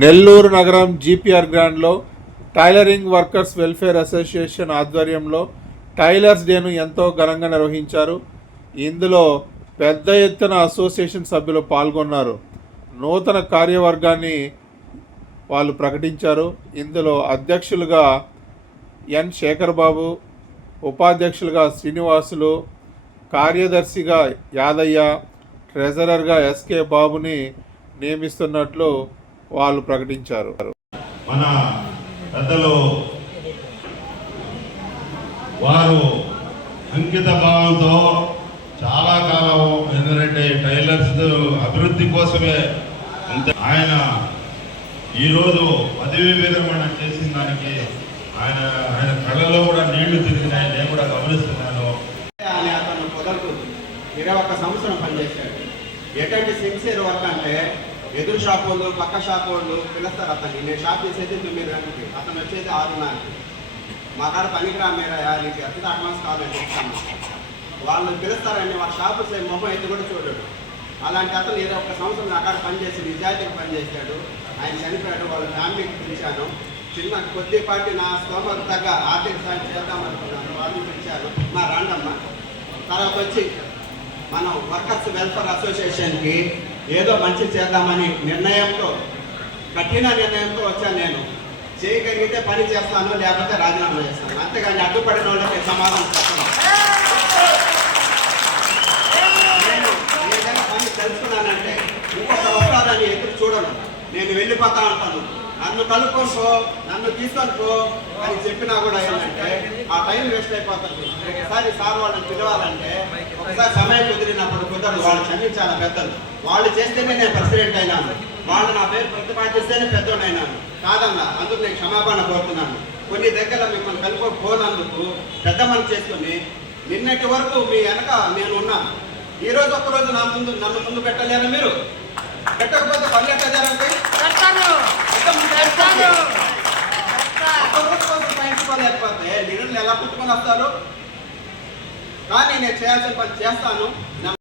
నెల్లూరు నగరం జీపీఆర్ గ్రాండ్లో tailoring workers welfare association ఆధ్వర్యంలో టైలర్స్ డేను ఎంతో ఘనంగా నిర్వహించారు. ఇందులో పెద్ద ఎత్తున అసోసియేషన్ సభ్యులు పాల్గొన్నారు. నూతన కార్యవర్గాన్ని వాళ్ళు ప్రకటించారు. ఇందులో అధ్యక్షులుగా ఎన్ శేఖర్ బాబు, ఉపాధ్యక్షులుగా శ్రీనివాసులు, కార్యదర్శిగా యాదయ్య, ట్రెజరర్గా ఎస్కే బాబుని నియమిస్తున్నట్లు వాళ్ళు ప్రకటించారు. మన పెద్దలు వారు అంకిత భావంతో చాలా కాలం ఎందుకంటే టైలర్స్ అభివృద్ధి కోసమే ఆయన ఈరోజు పదవీ విరమణ చేసిన దానికి ఆయన కళ్ళలో కూడా నీళ్లు తిరిగినాయి. నేను కూడా గమనిస్తున్నాను. అతను పొదలకు 21 సంవత్సరం పనిచేశాడు. ఎటువంటి సిన్సియర్ వర్క్ అంటే ఎదురు షాప్ వాళ్ళు, పక్క షాప్ వాళ్ళు పిలుస్తారు అతన్ని. నేను షాప్ చేసేది 9 గంటలకి, అతను వచ్చేది 6:30కి. మా కాడ పనికిరా మీరు నీకు ఎంత అడ్వాన్స్ కావాలని చెప్తాను. వాళ్ళు పిలుస్తారండి, వాళ్ళ షాపు మొహం అయితే కూడా చూడడు. అలాంటి అతను 21 సంవత్సరం నా కాడ పనిచేసి నిజాయితీకి పనిచేశాడు. ఆయన చనిపోయాడు. వాళ్ళ ఫ్యామిలీకి పిలిచాను. చిన్న కొద్దిపాటి నా స్తోమత తగ్గ ఆర్థిక సాయం చేద్దామనుకున్నాను. వాళ్ళు పిలిచారు, మా రాండమ్మ. తర్వాత వచ్చి మనం వర్కర్స్ వెల్ఫేర్ అసోసియేషన్కి ఏదో మంచి చేద్దామని నిర్ణయంతో, కఠిన నిర్ణయంతో వచ్చాను. నేను చేయగలిగితే పని చేస్తాను, లేకపోతే రాజీనామా చేస్తాను. అంతేగాని అడ్డుపడిన వాళ్ళకి సమాధానం చెప్పను. నేను ఏదైనా పని తెలుసుకున్నానంటే ఇంకొక వస్తారని ఎదురు చూడను. నేను వెళ్ళిపోతా ఉంటాను. నన్ను కలుపుకోనుకో, నన్ను తీసుకొనుకో అని చెప్పినా కూడా ఏంటంటే ఆ టైం వేస్ట్ అయిపోతుంది. ఒకసారి సార్ వాళ్ళని పిలవాలంటే ఒకసారి సమయం కుదిరినప్పుడు కుదరదు. వాళ్ళు క్షమించాలి పెద్దలు. వాళ్ళు చేస్తేనే నేను ప్రెసిడెంట్ అయినాను. వాళ్ళు నా పేరు ప్రతిపాదిస్తేనే పెద్దోడు అయినాను. కాదన్నా, అందుకు నేను క్షమాపణ కోరుతున్నాను. కొన్ని దగ్గర మిమ్మల్ని కలుపుకోనందుకు పెద్ద మనసు చేసుకుని నిన్నటి వరకు మీ వెనక నేను ఉన్నాను. ఈరోజు ఒక్కరోజు నన్ను ముందు పెట్టలేరు. మీరు పెట్టకపోతే పనులు ఎట్లా జరుగుతాయి? లేకపోతే నీళ్ళు ఎలా పుట్టుకొని వస్తారు? కానీ నేను చేయాల్సిన పని చేస్తాను.